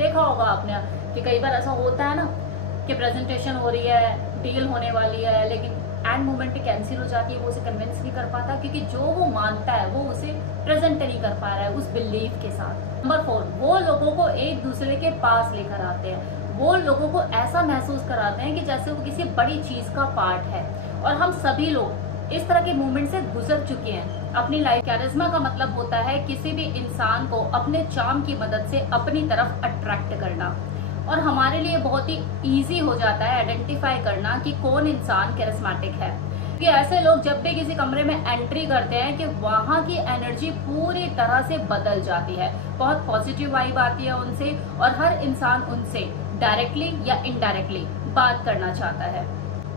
देखा होगा आपने कि कई बार ऐसा होता है ना कि प्रेजेंटेशन हो रही है, डील होने वाली है, लेकिन एंड मोमेंट पे कैंसिल हो जाती है, वो उसे कन्विंस नहीं कर पाता क्योंकि जो वो मानता है वो उसे प्रेजेंट नहीं कर पा रहा है उस बिलीफ के साथ। नंबर 4, वो लोगों को एक दूसरे के पास लेकर आते हैं। वो लोगों को ऐसा महसूस कराते हैं कि जैसे वो किसी बड़ी चीज का पार्ट है। और हम सभी लोग इस तरह के मूवमेंट से गुजर चुके हैं अपनी लाइफ। कैरिज्मा का मतलब होता है किसी भी इंसान को अपने चार्म की मदद से अपनी तरफ अट्रैक्ट करना। और हमारे लिए बहुत ही इजी हो जाता है आइडेंटिफाई करना कि कौन इंसान कैरिस्मेटिक है। कि ऐसे लोग जब भी किसी कमरे में एंट्री करते हैं कि वहाँ की एनर्जी पूरी तरह से बदल जाती है, बहुत पॉजिटिव वाइब आती है उनसे, और हर इंसान उनसे डायरेक्टली या इनडायरेक्टली बात करना चाहता है।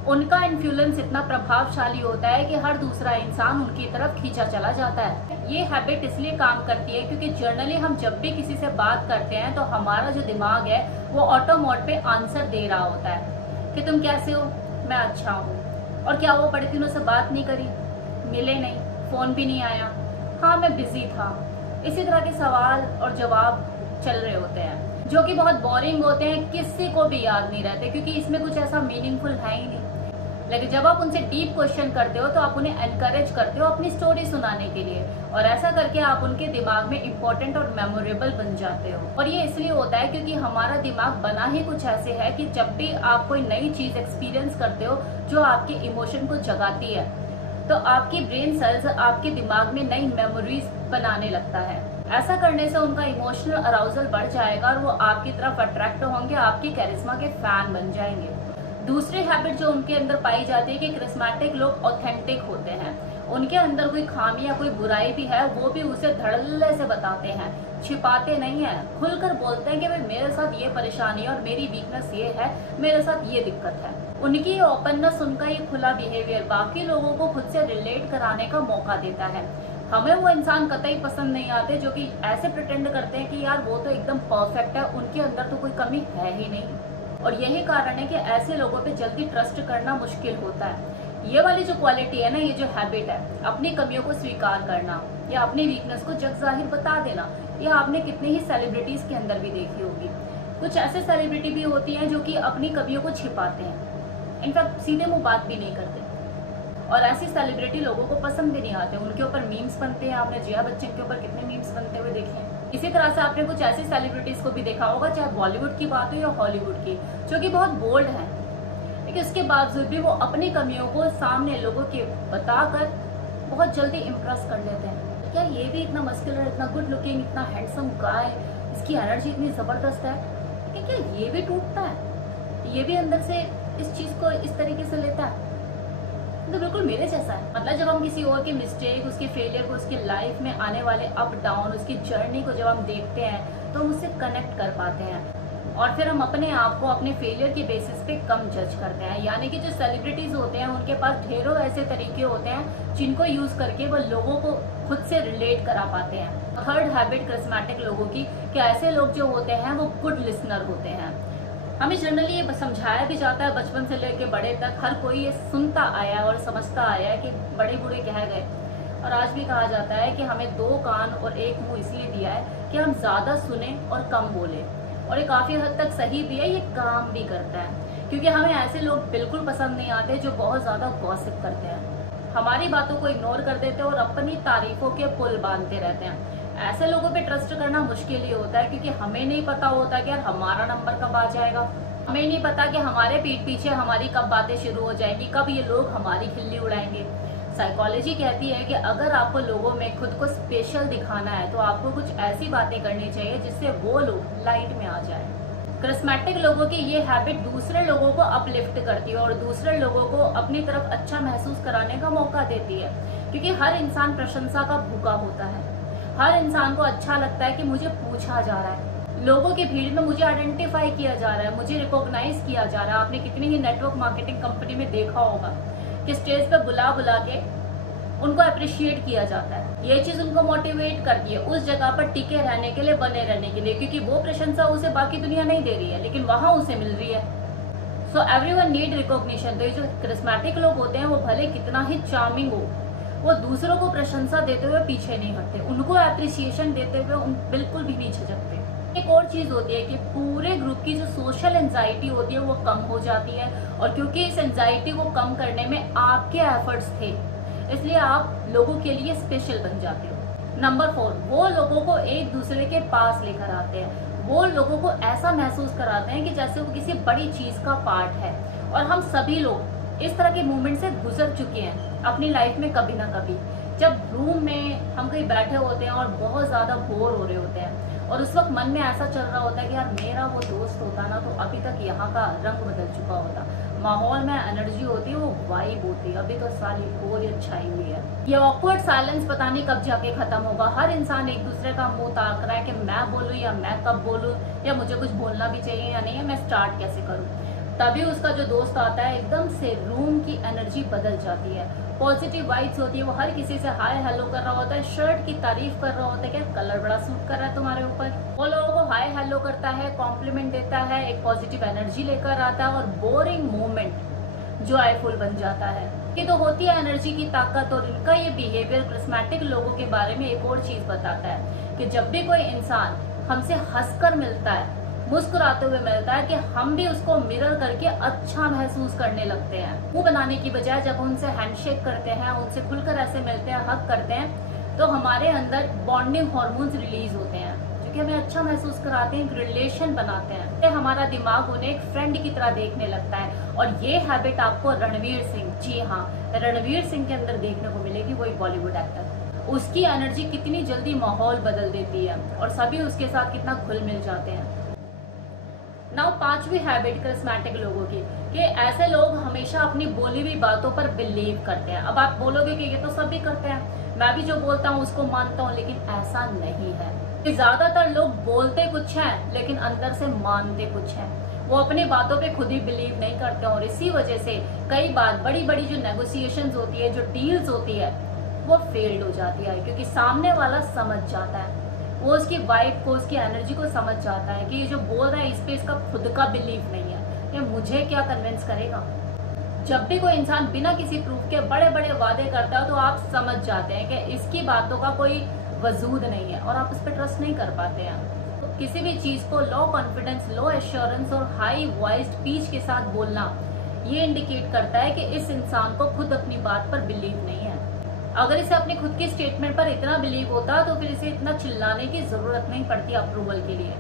उनका इन्फ्लुएंस इतना प्रभावशाली होता है कि हर दूसरा इंसान उनकी तरफ खींचा चला जाता है। ये हैबिट इसलिए काम करती है क्योंकि जनरली हम जब भी किसी से बात करते हैं तो हमारा जो दिमाग है वो ऑटो मोड पे आंसर दे रहा होता है कि तुम कैसे हो, मैं अच्छा हूँ। और क्या वो बड़े दिनों से बात नहीं करी, मिले नहीं, फोन भी नहीं आया, हाँ मैं बिजी था। इसी तरह के सवाल और जवाब चल रहे होते हैं जो कि बहुत बोरिंग होते हैं, किसी को भी याद नहीं रहते क्योंकि इसमें कुछ ऐसा मीनिंगफुल है ही नहीं। लेकिन जब आप उनसे डीप क्वेश्चन करते हो तो आप उन्हें एनकरेज करते हो अपनी स्टोरी सुनाने के लिए, और ऐसा करके आप उनके दिमाग में इम्पोर्टेंट और मेमोरेबल बन जाते हो। और ये इसलिए होता है क्योंकि हमारा दिमाग बना ही कुछ ऐसे है कि जब भी आप कोई नई चीज एक्सपीरियंस करते हो जो आपके इमोशन को जगाती है तो आपकी ब्रेन सेल्स आपके दिमाग में नई मेमोरीज बनाने लगता है। ऐसा करने से उनका इमोशनल अराउजल बढ़ जाएगा और वो आपकी तरफ अट्रैक्ट होंगे, आपकी कैरिस्मा के फैन बन जाएंगे। दूसरी हैबिट जो उनके अंदर पाई जाती है कि कैरिस्मेटिक लोग ऑथेंटिक होते हैं। उनके अंदर कोई खामी या कोई बुराई भी है वो भी उसे धड़ल्ले से बताते हैं, छिपाते नहीं है, खुलकर बोलते हैं कि भाई मेरे साथ ये परेशानी है और मेरी वीकनेस ये है, मेरे साथ ये दिक्कत है। उनकी ये ओपननेस, उनका ये खुला बिहेवियर बाकी लोगों को खुद से रिलेट कराने का मौका देता है। हमें वो इंसान कतई पसंद नहीं आते जो कि ऐसे प्रिटेंड करते हैं कि यार वो तो एकदम परफेक्ट है, उनके अंदर तो कोई कमी है ही नहीं। और यही कारण है कि ऐसे लोगों पे जल्दी ट्रस्ट करना मुश्किल होता है। ये वाली जो क्वालिटी है ना, ये जो हैबिट है, अपनी कमियों को स्वीकार करना या अपनी वीकनेस को जग जाहिर बता देना, ये आपने कितनी ही सेलिब्रिटीज के अंदर भी देखी होगी। कुछ ऐसे सेलिब्रिटी भी होती हैं जो कि अपनी कमियों को छिपाते हैं, इनफैक्ट सीधे मुंह बात भी नहीं करते, और ऐसी सेलिब्रिटी लोगों को पसंद भी नहीं आते। उनके ऊपर मीम्स बनते हैं, आपने जया बच्चन के ऊपर कितने मीम्स बनते हुए देखे हैं। इसी तरह से आपने कुछ ऐसी सेलिब्रिटीज को भी देखा होगा, चाहे बॉलीवुड की बात हो या हॉलीवुड की, जो कि बहुत बोल्ड हैं, लेकिन उसके बावजूद भी वो अपनी कमियों को सामने लोगों के बताकर बहुत जल्दी इम्प्रेस कर लेते हैं। क्या ये भी इतना मस्कुलर, इतना गुड लुकिंग, इतना हैंडसम गाय, इसकी एनर्जी इतनी जबरदस्त है कि क्या ये भी टूटता है, ये भी अंदर से इस चीज को इस तरीके से लेता है? तो बिल्कुल मेरे जैसा है। मतलब जब हम किसी और की मिस्टेक, उसके फेलियर को, उसकी लाइफ में आने वाले अप डाउन, उसकी जर्नी को जब हम देखते हैं तो हम उससे कनेक्ट कर पाते हैं, और फिर हम अपने आप को अपने फेलियर के बेसिस पे कम जज करते हैं। यानी कि जो सेलिब्रिटीज होते हैं उनके पास ढेरों ऐसे तरीके होते हैं जिनको यूज करके वो लोगों को खुद से रिलेट करा पाते हैं। थर्ड हैबिट कैरिस्मेटिक लोगों की, कि ऐसे लोग जो होते हैं वो गुड लिसनर होते हैं। हमें जनरली ये समझाया भी जाता है, बचपन से लेकर बड़े तक हर कोई ये सुनता आया है और समझता आया है कि बड़े बूढ़े कह गए, और आज भी कहा जाता है कि हमें 2 कान और 1 मुंह इसलिए दिया है कि हम ज्यादा सुने और कम बोले। और ये काफी हद तक सही भी है, ये काम भी करता है, क्योंकि हमें ऐसे लोग बिल्कुल पसंद नहीं आते जो बहुत ज्यादा गॉसिप करते हैं, हमारी बातों को इग्नोर कर देते हैं और अपनी तारीफों के पुल बांधते रहते हैं। ऐसे लोगों पे ट्रस्ट करना मुश्किल ही होता है क्योंकि हमें नहीं पता होता कि यार हमारा नंबर कब आ जाएगा, हमें नहीं पता कि हमारे पीठ पीछे हमारी कब बातें शुरू हो जाएंगी, कब ये लोग हमारी खिल्ली उड़ाएंगे। साइकोलॉजी कहती है कि अगर आपको लोगों में खुद को स्पेशल दिखाना है तो आपको कुछ ऐसी बातें करनी चाहिए जिससे वो लोग लाइट में आ जाए। कैरिस्मेटिक लोगों की ये हैबिट दूसरे लोगों को अपलिफ्ट करती है और दूसरे लोगों को अपनी तरफ अच्छा महसूस कराने का मौका देती है, क्योंकि हर इंसान प्रशंसा का भूखा होता है। हर इंसान को अच्छा लगता है कि मुझे पूछा जा रहा है, लोगों की भीड़ में मुझे आइडेंटिफाई किया जा रहा है, मुझे रिकॉग्नाइज किया जा रहा है। आपने कितनी ही नेटवर्क मार्केटिंग कंपनी में देखा होगा कि स्टेज पे बुला बुला के उनको अप्रिशिएट किया जाता है। ये चीज उनको मोटिवेट करती है उस जगह पर टिके रहने के लिए, बने रहने के लिए, क्योंकि वो प्रशंसा उसे बाकी दुनिया नहीं दे रही है लेकिन वहां उसे मिल रही है। So everyone need recognition. तो ये जो कैरिस्मेटिक लोग होते हैं वो भले कितना ही चार्मिंग हो, वो दूसरों को प्रशंसा देते हुए पीछे नहीं हटते, उनको एप्रिसिएशन देते हुए बिल्कुल भी नहीं झिझकते। एक और चीज होती है कि पूरे ग्रुप की जो सोशल एंजाइटी होती है वो कम हो जाती है, और क्योंकि इस एंजाइटी को कम करने में आपके एफर्ट्स थे, इसलिए आप लोगों के लिए स्पेशल बन जाते हो। नंबर 4, वो लोगों को एक दूसरे के पास लेकर आते हैं। वो लोगों को ऐसा महसूस कराते हैं कि जैसे वो किसी बड़ी चीज का पार्ट है। और हम सभी लोग इस तरह के मूवमेंट से गुजर चुके हैं अपनी लाइफ में कभी ना कभी। जब रूम में हम कहीं बैठे होते हैं और बहुत ज्यादा बोर हो रहे होते हैं, और उस वक्त मन में ऐसा चल रहा होता है कि यार मेरा वो दोस्त होता ना तो अभी तक यहाँ का रंग बदल चुका होता। माहौल में एनर्जी होती है, वो वाइब होती है, अभी तो सारी बोरियत छाई हुई है। ये ऑकवर्ड साइलेंस पता नहीं कब जाके खत्म होगा। हर इंसान एक दूसरे का मुंह ताक रहा है कि मैं बोलूं या मैं कब बोलूं, या मुझे कुछ बोलना भी चाहिए या नहीं, है मैं स्टार्ट कैसे करूं। तभी उसका जो दोस्त आता है, एकदम से रूम की एनर्जी बदल जाती है। पॉजिटिव वाइब्स होती है, वो हर किसी से हाय हेलो कर रहा होता है, शर्ट की तारीफ कर रहा होता है, क्या कलर बड़ा सूट कर रहा है तुम्हारे ऊपर। वो लोगों को हाय हेलो करता है, कॉम्प्लीमेंट देता है, एक पॉजिटिव एनर्जी लेकर आता है, और बोरिंग मोमेंट जॉयफुल बन जाता है। ये तो होती है एनर्जी की ताकत। और इनका ये बिहेवियर क्रिस्मेटिक लोगों के बारे में एक और चीज बताता है कि जब भी कोई इंसान हमसे हंसकर मिलता है, मुस्कुराते हुए मिलता है, कि हम भी उसको मिरर करके अच्छा महसूस करने लगते हैं। मुंह बनाने की बजाय जब उनसे हैंडशेक करते हैं, उनसे खुलकर ऐसे मिलते हैं, हक करते हैं, तो हमारे अंदर बॉन्डिंग हार्मोन्स रिलीज होते हैं जो कि हमें अच्छा महसूस कराते हैं, एक रिलेशन बनाते हैं। तो हमारा दिमाग उन्हें एक फ्रेंड की तरह देखने लगता है। और ये हैबिट आपको रणवीर सिंह, जी हाँ, रणवीर सिंह के अंदर देखने को मिलेगी। वही बॉलीवुड एक्टर, उसकी एनर्जी कितनी जल्दी माहौल बदल देती है और सभी उसके साथ कितना घुल मिल जाते हैं। नाउ 5वीं हैबिट करिस्मेटिक लोगों की, कि ऐसे लोग हमेशा अपनी बोली हुई बातों पर बिलीव करते हैं। अब आप बोलोगे कि ये तो सभी करते हैं, मैं भी जो बोलता हूँ उसको मानता हूँ, लेकिन ऐसा नहीं है। कि ज्यादातर लोग बोलते कुछ हैं लेकिन अंदर से मानते कुछ हैं। वो अपनी बातों पे खुद ही बिलीव नहीं करते, और इसी वजह से कई बार बड़ी बड़ी जो नेगोशिएशंस होती है, जो डील्स होती है, वो फेल्ड हो जाती है, क्योंकि सामने वाला समझ जाता है, वो उसकी वाइब को, उसकी एनर्जी को समझ जाता है कि ये जो बोल रहा है इस पे इसका खुद का बिलीव नहीं है, ये मुझे क्या कन्विंस करेगा। जब भी कोई इंसान बिना किसी प्रूफ के बड़े बड़े वादे करता है, तो आप समझ जाते हैं कि इसकी बातों का कोई वजूद नहीं है, और आप उस पर ट्रस्ट नहीं कर पाते हैं। तो किसी भी चीज को लो कॉन्फिडेंस, लो एश्योरेंस और हाई वॉइस्ड पीच के साथ बोलना, ये इंडिकेट करता है कि इस इंसान को खुद अपनी बात पर बिलीव नहीं है। अगर इसे अपनी खुद की स्टेटमेंट पर इतना बिलीव होता तो फिर इसे इतना चिल्लाने की जरूरत नहीं पड़ती अप्रूवल के लिए।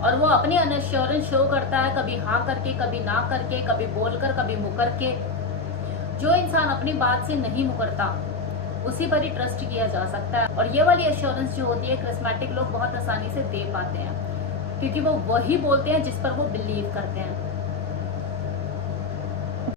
और वो अपनी अनश्योरेंस शो करता है, कभी हाँ करके, कभी ना करके, कभी बोलकर, कभी मुकर के। जो इंसान अपनी बात से नहीं मुकरता, उसी पर ही ट्रस्ट किया जा सकता है। और ये वाली एश्योरेंस जो होती है, करिस्मेटिक लोग बहुत आसानी से दे पाते हैं, क्योंकि वो वही बोलते हैं जिस पर वो बिलीव करते हैं।